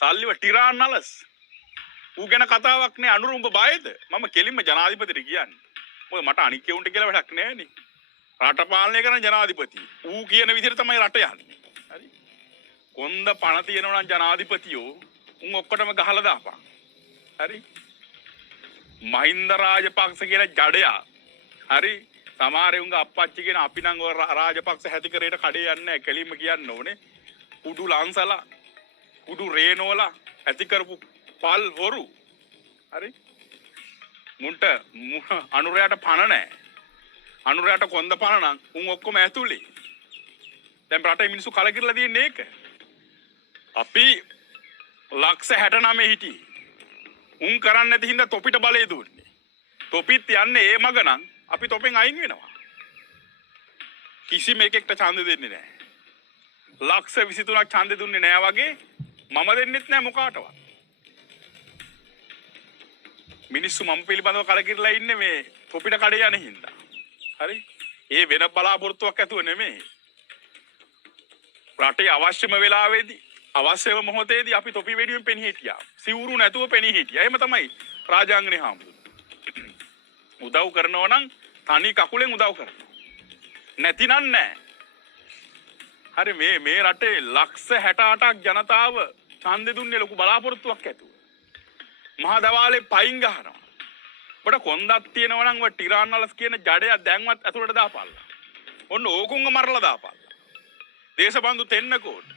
සල්ලිව ටිරාන්නලස්. ඌ ගැන කතාවක් නෑ අනුර උඹ බයද? මම කෙලින්ම ජනාධිපතිට කියන්නේ. මොකද මට අනික් කෙවුන්ට කියලා වැඩක් නෑනේ. රට පාලනය කරන ජනාධිපති. ඌ කියන විදිහට තමයි රට යන්නේ. හරි. කොන්ද පණ තියෙනවා නම් ජනාධිපතියෝ උන් ඔක්කොටම ගහලා දාපන්. හරි. මහින්ද රාජපක්ෂ කියන ජඩයා. හරි. සමහර උන්ගේ අප්පච්චි කියන අපි නම් රාජපක්ෂ හැතිකරේට කඩේ යන්නේ නැහැ. කෙලින්ම කියන්න ඕනේ. කුඩු ලංසලා කුඩු රේනෝලා ඇති කරපු පල් හොරු. හරි. මුන්ට අනුරයට පණ නැහැ. අනුරයට කොන්ද පණ නම් උන් ඔක්කොම ඇතුලේ. දැන් රටේ මිනිස්සු කලකිරලා තියෙන්නේ ඒක. අපි ලක්ෂ 69 හිටියේ. උන් කරන්නේ නැති හින්දා තොපිට බලය දුන්නේ. තොපිත් යන්නේ ඒ මග නම් අපි තොපෙන් අයින් වෙනවා. කිසිම එකෙක්ට ඡන්ද දෙන්නේ නැහැ. ලක්ෂ 23ක් ඡන්ද දුන්නේ නැහැ වගේ මම දෙන්නෙත් නැහැ මොකාටවත්. මිනිස්සු මම පිළිබඳව කලකිරලා ඉන්නේ මේ තොපිට කඩේ යන හින්දා. හරි? ඒ වෙන බලාපොරොත්තුවක් ඇතුව නෙමෙයි. රටේ අවශ්‍යම වෙලාවේදී අවශ්‍යම මොහොතේදී අපි තොපි වෙඩියෙන් පෙනී හිටියා. සිවුරු නැතුව පෙනී හිටියා. එහෙම තමයි රාජාංගනේ හාමුදුරුවෝ. උදව් කරනවා නම් තනි කකුලෙන් උදව් කරනවා. නැතිනම් නැහැ. හරි මේ රටේ ලක්ෂ 68ක් ජනතාව ඡන්දෙ දුන්නේ ලොකු බලාපොරොත්තුවක් ඇතුව. මහා දවාලේ පයින් ගහනවා. ඔබට කොන්දක් තියෙනවා නම් ඔය ටිරාන්නලස් කියන ජඩය දැන්වත් ඇතුළට දාපල්ලා. ඔන්න ඕකුංග මරලා දාපල්ලා. දේශබන්දු තෙන්නකෝට.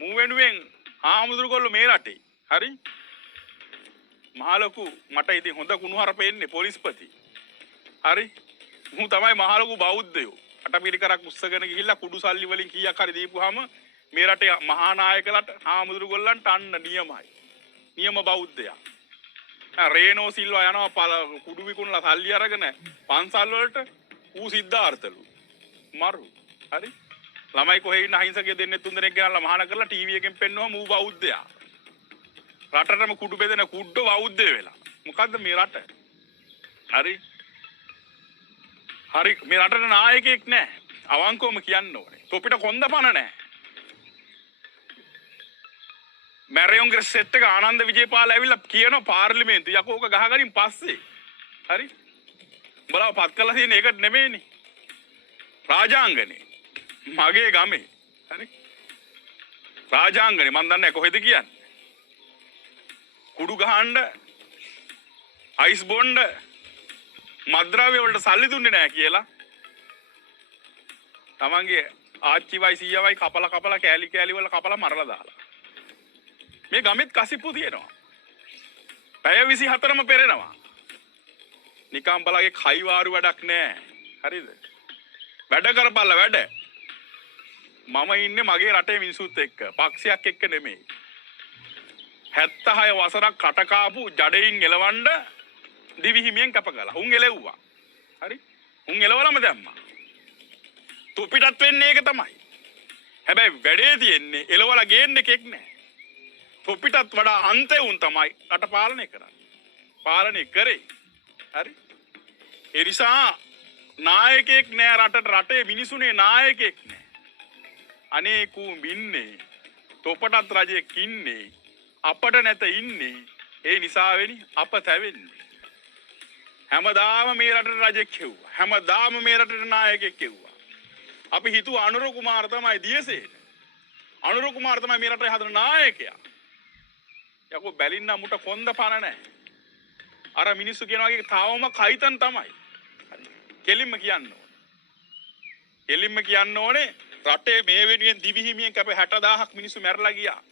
මූ වෙනුවෙන් ආමුදුරුගොල්ලෝ මේ රටේ. හරි? මහලොකු මට ඉතින් හොඳ කුණුහරුප එන්නේ පොලිස්පති. හරි? මූ තමයි මහලොකු බෞද්ධයෝ. අටපිරිකරක් උස්සගෙන ගිහිල්ලා කුඩු සල්ලි වලින් කීයක් හරි දීපුවාම මේ රටේ මහා නායකලට ආමුදුරුගොල්ලන්ට අන්න නියමයි. නියම බෞද්ධයා. රේනෝ සිල්වා යනවා කුඩු විකුණලා සල්ලි අරගෙන පන්සල් වලට ඌ සිද්ධාර්ථලු. මරු. හරි? ළමයි කොහේ ඉන්න අහිංසකයෙක් දෙන්නේ තුන් දෙනෙක් ගෙනල්ලා මහාන කරලා ටීවී එකෙන් පෙන්වුවම ඌ බෞද්ධයා. රටටම කුඩු බෙදෙන කුඩ්ඩෝ බෞද්ධය වෙලා. මොකද්ද මේ රට? හරි? හරි මේ රටේ නායකයෙක් නැහැ. අවංකවම කියන්න ඕනේ. තොපිට කොන්ද පණ නැහැ. මැරයොන්ගේ සෙට් එක ආනන්ද විජේපාල ඇවිල්ලා කියනවා පාර්ලිමේන්තු යකෝක ගහගනින් පස්සේ. හරි? උඹලා පත් කළා තියෙන එකට නෙමෙයිනේ. රාජාංගනේ. මගේ ගමේ. හරි? රාජාංගනේ මන් දන්නේ කොහෙද කියන්නේ. කුඩු ගහන්න අයිස් බොන්න මද්ද්‍රව්‍ය වලට සල්ලි දුන්නේ නැහැ කියලා. තමන්ගේ ආච්චිවයි සීයාවයි කපලා කෑලි වල කපලා මරලා දාලා. මේ ගමෙත් කසිප්පු තියෙනවා. පැය 24ම පෙරෙනවා. නිකම් බලගේ කයිවාරු වැඩක් නැහැ. හරිද? වැඩ කරපල්ලා වැඩ. මම ඉන්නේ මගේ රටේ මිනිසුත් එක්ක. පක්ෂයක් එක්ක නෙමෙයි. 76 වසරක් කටකාපු ජඩයින් එලවන්න දිවි හිමියෙන් කැපකලා. උන් එලෙව්වා. හරි? උන් එලවලම දැම්මා. තොපිටත් වෙන්නේ ඒක තමයි. හැබැයි වැඩේ තියෙන්නේ එලවලා ගේන්න එකෙක් නැහැ. තොපිටත් වඩා අන්තේ උන් තමයි රට පාලනය කරන්නේ. පාලනය කරේ. හරි? ඒ නිසා නායකයෙක් නෑ රටේ මිනිසුනේ නායකයෙක් නෑ. අනේ කූ මින්නේ තොපටත් රජෙක් ඉන්නේ අපට නැත ඉන්නේ. ඒ නිසා වෙනි අප තැවෙන්නේ. හැමදාම මේ රටේ රජෙක් කෙව්වා. හැමදාම මේ රටේ නායකයෙක් කෙව්වා. අපි හිතුවා අනුර කුමාර තමයි දියසේන. අනුර කුමාර තමයි මේ රටේ හදන නායකයා. යකෝ බැලින්න මුට කොන්ද පණ නැහැ. අර මිනිස්සු කියන වගේ තාවම කයිතන් තමයි. හරි. කෙලින්ම කියන්න ඕනේ. කෙලින්ම කියන්න ඕනේ රටේ මේ වෙනුවෙන් දිවි හිමියෙන් කැප 60000ක් මිනිස්සු මැරලා ගියා.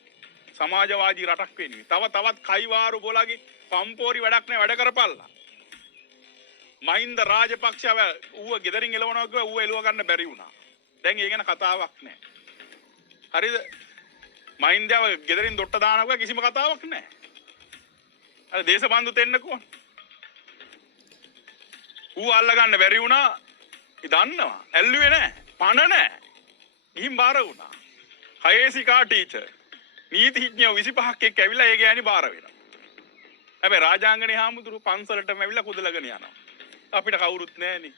සමාජවාදී රටක් වෙනුවෙන්. තවත් කයිවාරු බොලාගේ පම්පෝරි වැඩක් නැහැ වැඩ කරපල්ලා. මහින්ද රාජපක්ෂව ඌව ගෙදරින් එලවනවා කිව්වා ඌව එලව ගන්න බැරි වුණා. දැන් ඒ ගැන කතාවක් නැහැ. හරිද? මහින්දව ගෙදරින් දොට්ට දානවා කිසිම කතාවක් නැහැ. අර දේශබන්දු තෙන්නකෝ. ඌ අල්ල ගන්න බැරි වුණා. දන්නවා. ඇල්ලුවේ නැහැ. පණ නැහැ. ගිහින් බාර වුණා. හයේසිකා ටීචර්. නීතිඥයෝ 25ක් එක්ක ඇවිල්ලා ඒ ගෑණි බාර වෙනවා. හැබැයි රාජාංගනේ හාමුදුරුවෝ පන්සලටම ඇවිල්ලා කුදලගෙන යනවා. අපිට කවුරුත් නැහනේ.